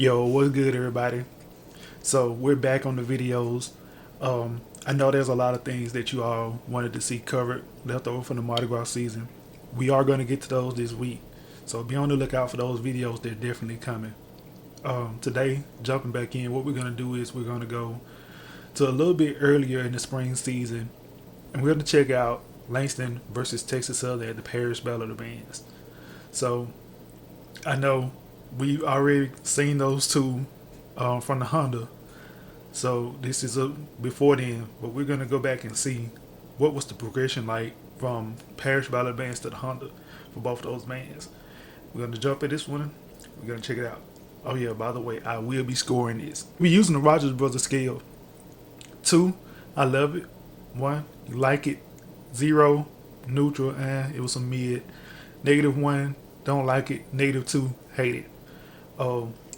Yo, what's good, everybody? So we're back on the videos. I know there's a lot of things that you all wanted to see covered left over from the Mardi Gras season. We are going to get to those this week, so be on the lookout for those videos. They're definitely coming. Today, jumping back in, what we're going to do is we're going to go to a little bit earlier in the spring season, and we're going to check out Langston versus Texas Southern at the Parrish Battle of the Bands. So I know we already seen those two from the Honda. So this is before then, but we're gonna go back and see what was the progression like from Parrish Battle bands to the Honda for both those bands. We're gonna jump at this one. We're gonna check it out. Oh yeah, by the way, I will be scoring this. We're using the Rogers Brothers scale. 2, I love it. 1, you like it. 0, neutral, and it was a mid. -1, don't like it. -2, hate it.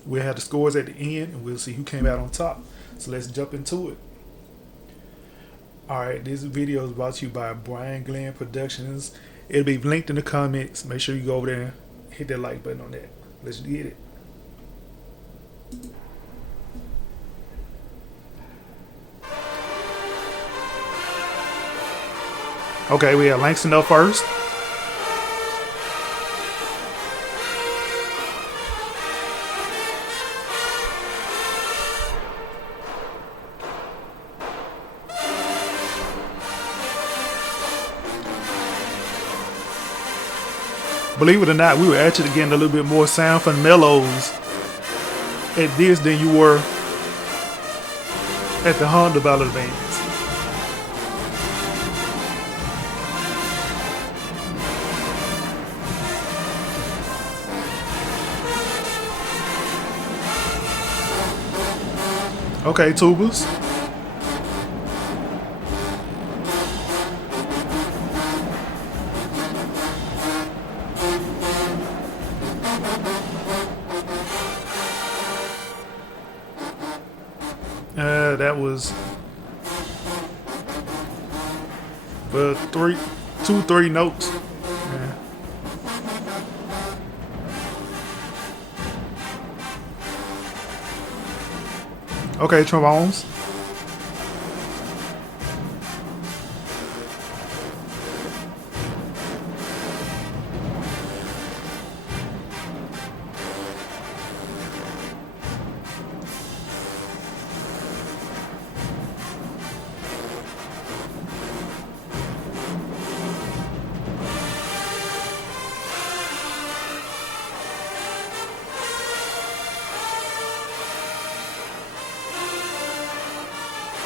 We'll have the scores at the end, and we'll see who came out on top. So let's jump into it. Alright, this video is brought to you by Brian Glenn Productions. It'll be linked in the comments. Make sure you go over there and hit that like button on that. Let's get it. Okay, we have Langston up first. Believe it or not, we were actually getting a little bit more sound from mellows at this than you were at the Honda Battle of the Bands. Okay, tubas. That was for 3 notes. Yeah. Okay, trombones.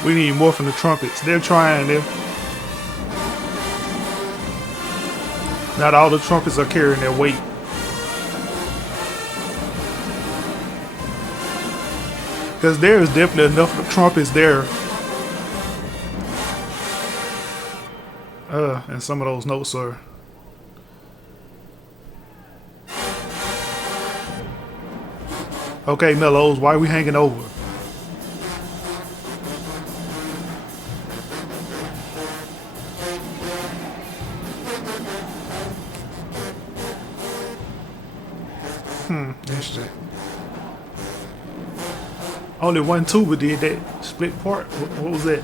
We need more from the trumpets. They're trying. Not all the trumpets are carrying their weight. Because there is definitely enough trumpets there. And some of those notes are... Okay, mellows, why are we hanging over? Interesting. Only one tuba did that split part. What was that?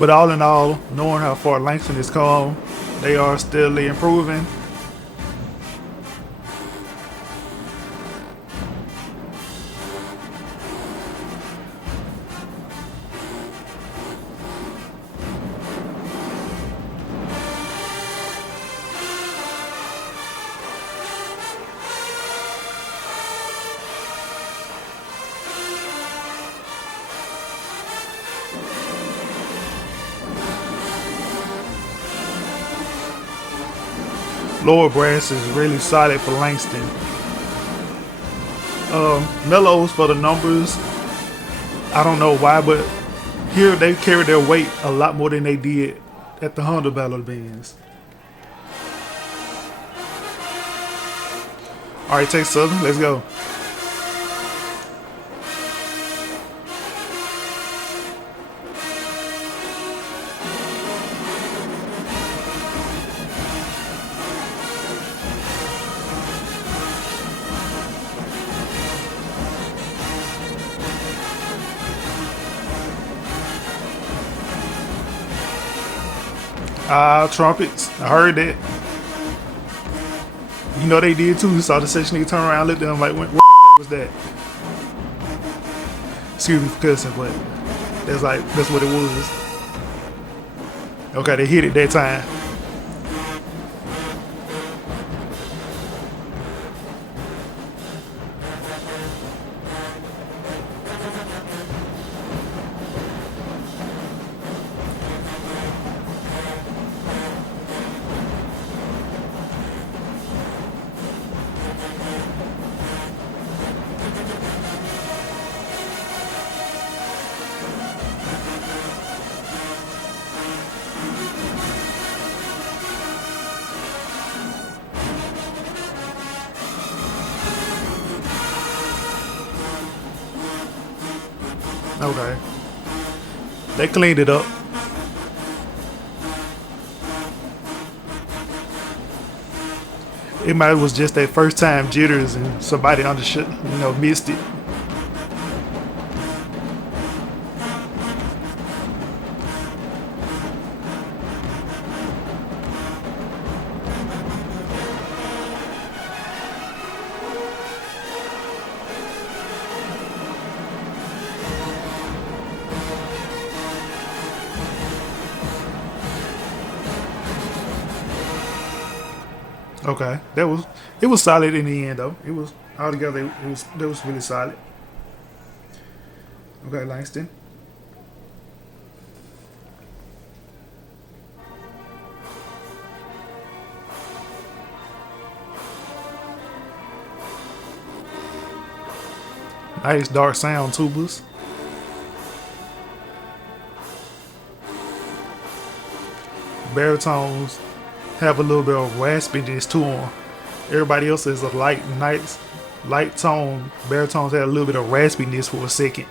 But all in all, knowing how far Langston has come, they are steadily improving. Lower brass is really solid for Langston. Mellows for the numbers. I don't know why, but here they carry their weight a lot more than they did at the Honda Battle bands. Alright, take Southern, let's go. Trumpets. I heard that. You know they did too. Saw the section, they turn around, looked at them like, what the was that? Excuse me for cussing, but that's what it was. Okay, they hit it that time. Okay. They cleaned it up. It might was just that first time jitters and somebody understood, missed it. Okay, it was solid in the end though. It was altogether it was really solid. Okay, Langston. Nice dark sound tubas. Baritones have a little bit of raspiness to them. Everybody else is a light tone. Baritones had a little bit of raspiness for a second.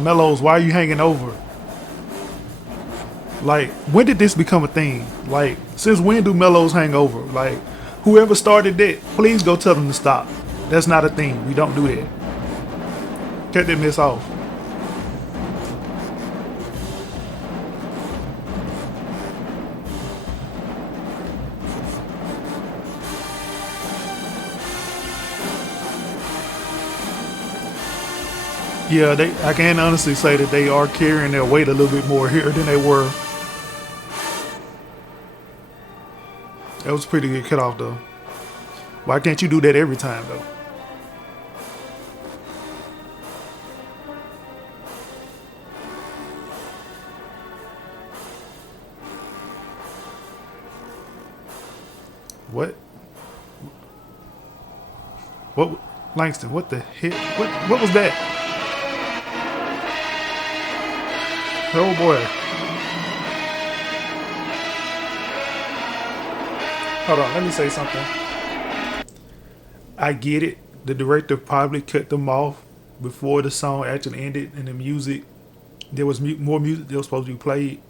Mellows, why are you hanging over? Like, when did this become a thing? Like, since when do Mellows hang over? Like, whoever started that, please go tell them to stop. That's not a thing. We don't do that. Cut that mess off. Yeah, I can honestly say that they are carrying their weight a little bit more here than they were. That was pretty good cut off though. Why can't you do that every time though? What? What? Langston, what the heck? What was that? Oh boy. Hold on, let me say something. I get it. The director probably cut them off before the song actually ended and the music, there was more music that was supposed to be played.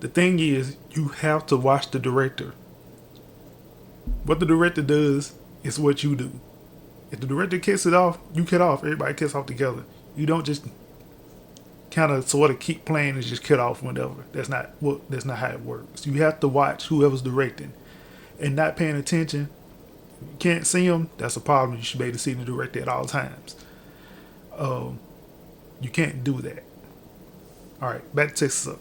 The thing is, you have to watch the director. What the director does is what you do. If the director cuts it off, you cut off. Everybody cuts off together. You don't just kind of sort of keep playing and just cut off whenever. That's not how it works. You have to watch whoever's directing, and not paying attention. You can't see them. That's a problem. You should be able to see the director at all times. You can't do that. All right, back to Texas up.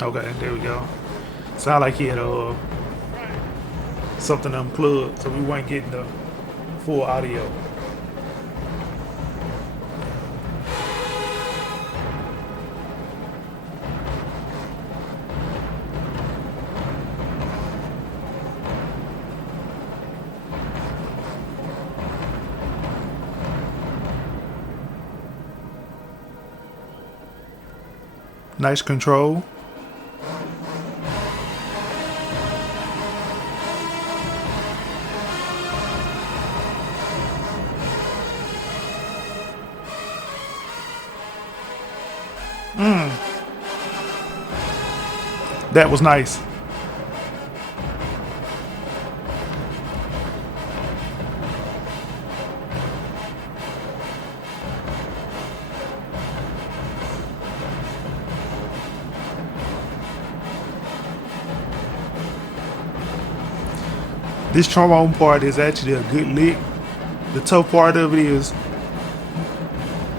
Okay, there we go. Sound like he had something unplugged, so we weren't getting the full audio. Nice control. That was nice. This trombone part is actually a good lick. The tough part of it is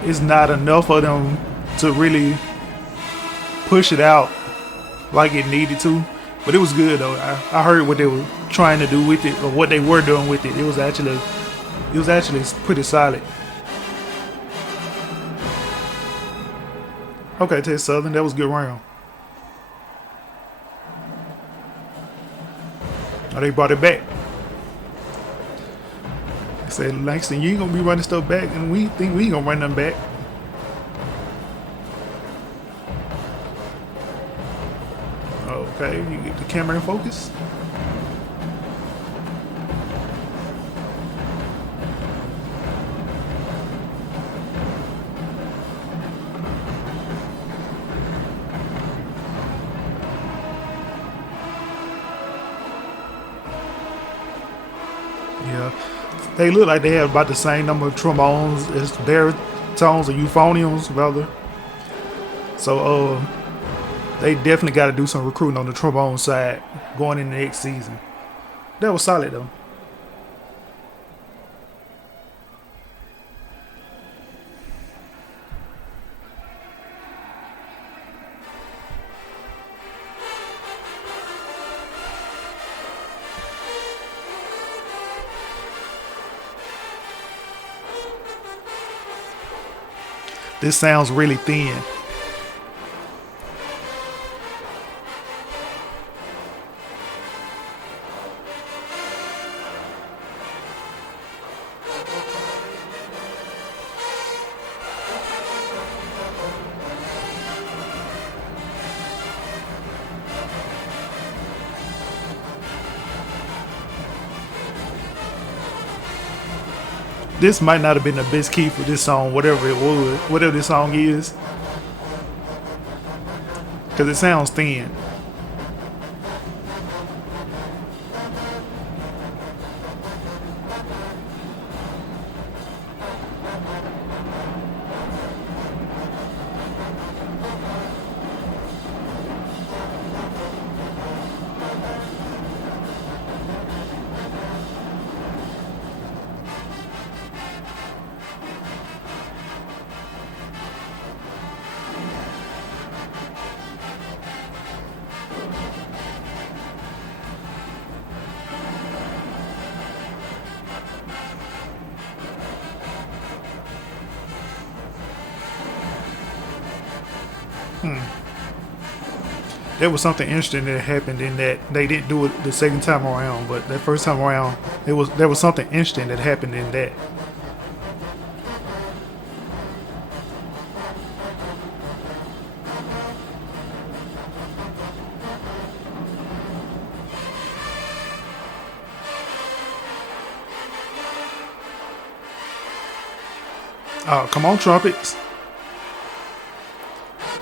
it's not enough of them to really push it out like it needed to. But it was good though. I heard what they were trying to do with it, or what they were doing with it. It was actually pretty solid. Okay, Ted Southern, that was a good round. Oh, they brought it back. They said, Langston, you ain't gonna be running stuff back, and we think we ain't gonna run them back. Okay, you get the camera in focus. Yeah, they look like they have about the same number of trombones as baritones or euphoniums, rather. So, they definitely got to do some recruiting on the trombone side going into next season. That was solid though. This sounds really thin. This might not have been the best key for this song, whatever it was, whatever this song is, because it sounds thin. There was something interesting that happened in that they didn't do it the second time around, but that first time around, there was something interesting that happened in that. Oh, come on, trumpets.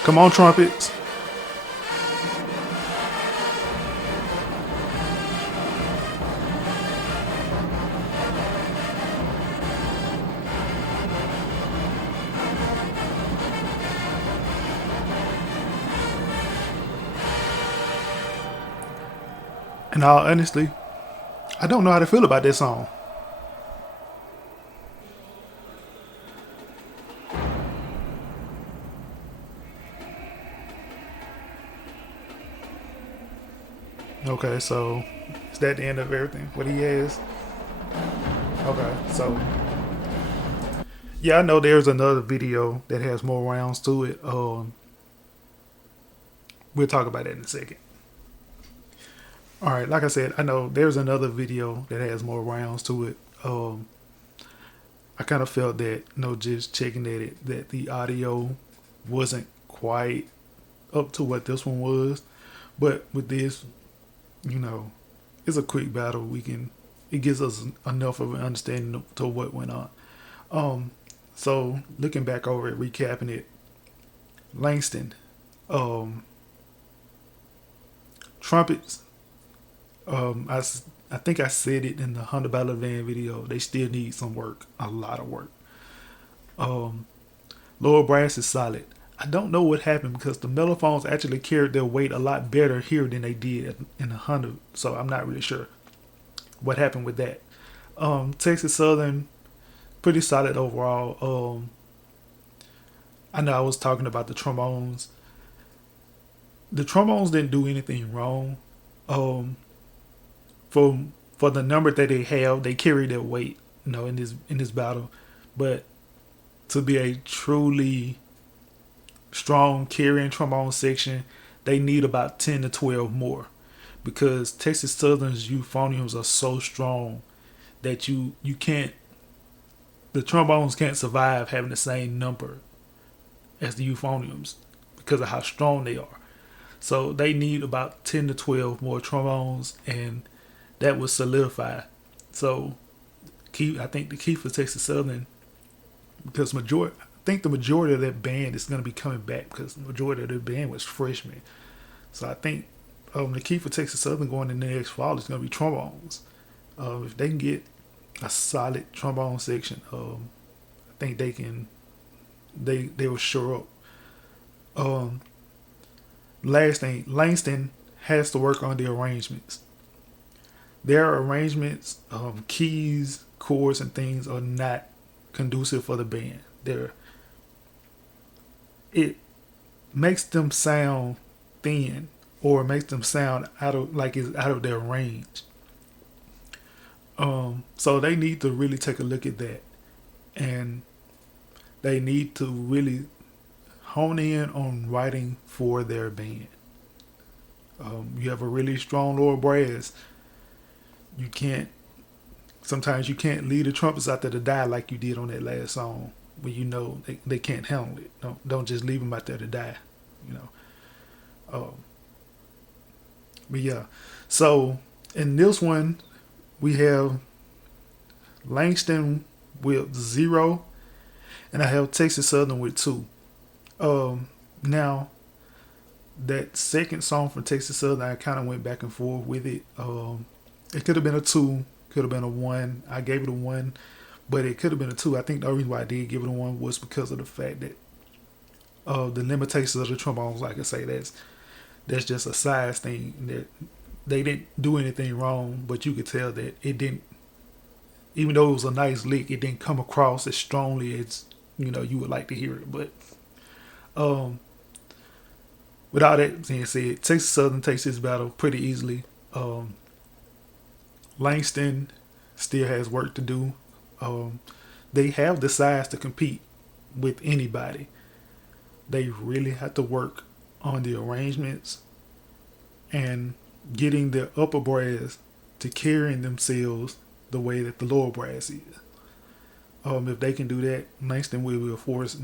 Come on, trumpets. And honestly, I don't know how to feel about this song. Okay, so is that the end of everything? What he has? Okay, so yeah, I know there's another video that has more rounds to it. We'll talk about that in a second. All right, like I said, I know there's another video that has more rounds to it. I kind of felt that, just checking at it, that the audio wasn't quite up to what this one was. But with this, it's a quick battle. It gives us enough of an understanding to what went on. So looking back over it, recapping it, Langston, trumpets. I think I said it in the 100 Battle Van video. They still need some work, a lot of work. Lower brass is solid. I don't know what happened because the mellophones actually carried their weight a lot better here than they did in the 100. So I'm not really sure what happened with that. Texas Southern, pretty solid overall. I know I was talking about the trombones. The trombones didn't do anything wrong. For the number that they have, they carry their weight, in this battle. But to be a truly strong carrying trombone section, they need about 10 to 12 more, because Texas Southern's euphoniums are so strong that the trombones can't survive having the same number as the euphoniums because of how strong they are. So they need about 10 to 12 more trombones, and that would solidify. So I think the key for Texas Southern, because I think the majority of that band is going to be coming back, because the majority of the band was freshmen. So I think the key for Texas Southern going in the next fall is going to be trombones. If they can get a solid trombone section, I think they will show up. Last thing, Langston has to work on the arrangements. Their arrangements, keys, chords, and things are not conducive for the band. It makes them sound thin, or makes them sound out of their range. So they need to really take a look at that, and they need to really hone in on writing for their band. You have a really strong lower brass. Sometimes you can't leave the trumpets out there to die like you did on that last song, when they can't handle it. Don't just leave them out there to die, But yeah, so in this one, we have Langston with 0, and I have Texas Southern with 2. Now, that second song from Texas Southern, I kind of went back and forth with it. It could have been a 2, could have been a 1. I gave it a 1, but it could have been a 2. I think the reason why I did give it a 1 was because of the fact that the limitations of the trombones. Like I say, that's just a size thing. That they didn't do anything wrong, but you could tell that it didn't. Even though it was a nice lick, it didn't come across as strongly as you would like to hear it. But with all that being said, Texas Southern takes this battle pretty easily. Langston still has work to do. They have the size to compete with anybody. They really have to work on the arrangements and getting the upper brass to carrying themselves the way that the lower brass is. If they can do that, Langston will be a force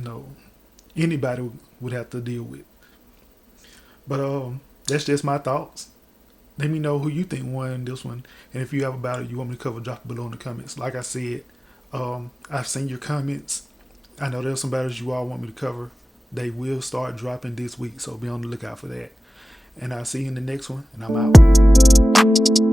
anybody would have to deal with. But that's just my thoughts. Let me know who you think won this one, and if you have a battle you want me to cover, drop it below in the comments. Like I said, I've seen your comments. I know there's some battles you all want me to cover. They will start dropping this week, so be on the lookout for that. And I'll see you in the next one, and I'm out.